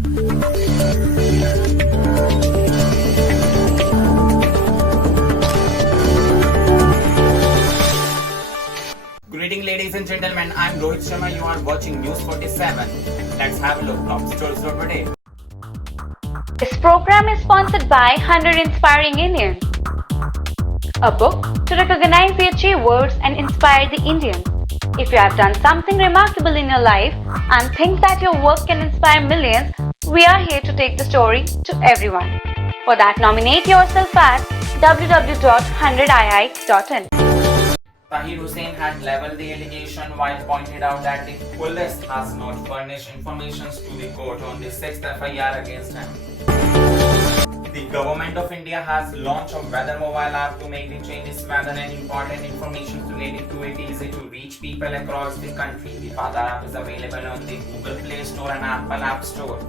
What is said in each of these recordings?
Greeting ladies and gentlemen, I'm Rohit Sharma. You are watching News 47. Let's have a look top stories for today. This program is sponsored by 100 Inspiring Indians, a book to recognize the achievers and inspire the Indians. If you have done something remarkable in your life and think that your work can inspire millions, we are here to take the story to everyone. For that, nominate yourself at www.100ii.in. Tahir Hussain had leveled the allegation while pointed out that the police has not furnished information to the court on the 6th FIR against him. The government of India has launched a weather mobile app to make the Chinese weather and important information related to it easy to reach people across the country. The Father app is available on the Google Play Store and Apple App Store.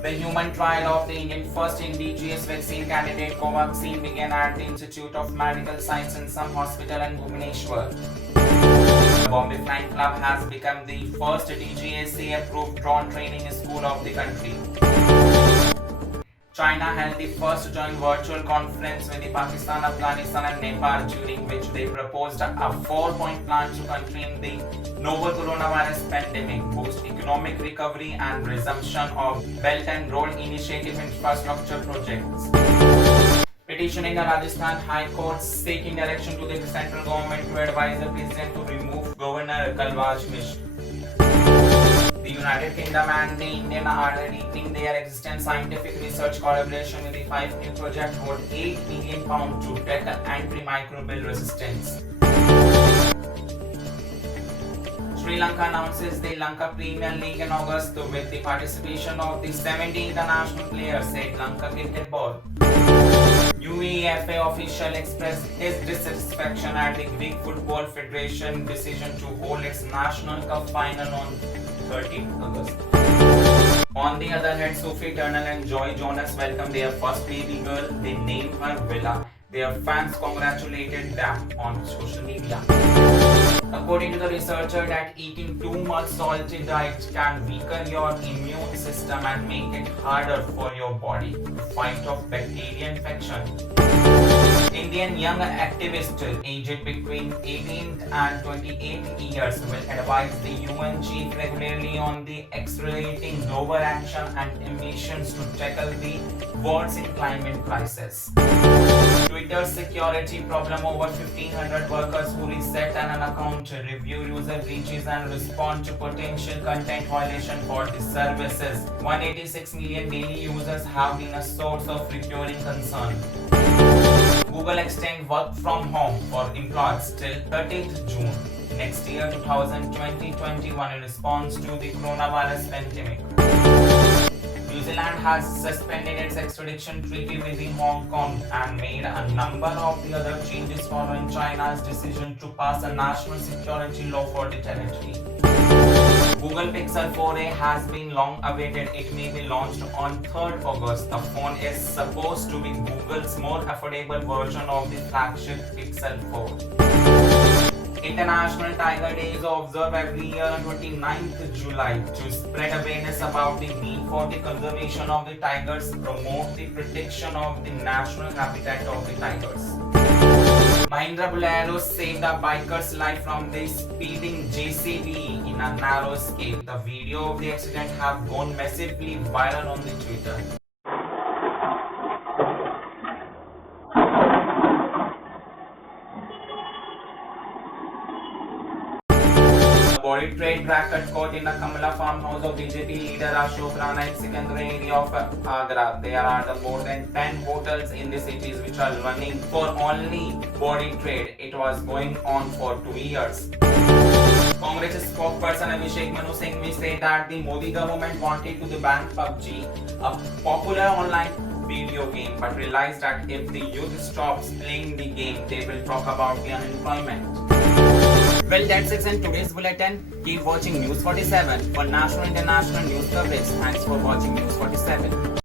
The human trial of the Indian first indigenous vaccine candidate Covaxin began at the Institute of Medical Science in some hospital in Bhubaneswar. The Bombay Flying Club has become the first DGSA approved drone training school of the country. China held the first joint virtual conference with the Pakistan, Afghanistan and Nepal, during which they proposed a 4-point plan to contain the novel coronavirus pandemic, boost economic recovery and resumption of Belt and Road Initiative infrastructure projects. Petitioning a Rajasthan High Court seeking direction to the central government to advise the president to remove Governor Kalwaj Mishra. The United Kingdom and the Indian are deepening their existing scientific research collaboration with the 5 new projects worth £8 million to tackle antimicrobial resistance. Sri Lanka announces the Lanka Premier League in August with the participation of the 70 international players, said Lanka Cricket Board. UEFA official expressed his dissatisfaction at the Greek Football Federation decision to hold its National Cup final on 13th August. On the other hand, Sophie Turner and Joy Jonas welcomed their first baby girl. They named her Villa. Their fans congratulated them on social media. According to the researcher, that eating too much salty diet can weaken your immune system and make it harder for your body to fight off bacteria infection. Indian young activists aged between 18 and 28 years will advise the UN chief regularly on the accelerating global action and emissions to tackle the worsening climate crisis. Twitter security problem: over 1,500 workers who reset an account, review user breaches and respond to potential content violation for the services. 186 million daily users have been a source of recurring concern. Google extend work from home for employees till 30th June next year 2021 in response to the coronavirus pandemic. New Zealand has suspended its extradition treaty with Hong Kong and made a number of the other changes following China's decision to pass a national security law for the territory. Google Pixel 4a has been long awaited. It may be launched on 3rd August. The phone is supposed to be Google's more affordable version of the flagship Pixel 4. International Tiger Day is observed every year on 29th July to spread awareness about the need for the conservation of the tigers, promote the protection of the natural habitat of the tigers. Mahindra Bolero saved a biker's life from the speeding JCB in a narrow escape. The video of the accident have gone massively viral on the Twitter. Body trade racket caught in the Kamala farmhouse of BJP leader Ashok Rana in Sikandra area of Agra. There are more than 10 hotels in the cities which are running for only body trade. It was going on for 2 years. Congress spokesperson Abhishek Manu Singhvi said that the Modi government wanted to ban PUBG, a popular online video game, but realized that if the youth stops playing the game, they will talk about the unemployment. Well, that's it in today's bulletin. Keep watching News 47 for national and international news coverage. Thanks for watching News 47.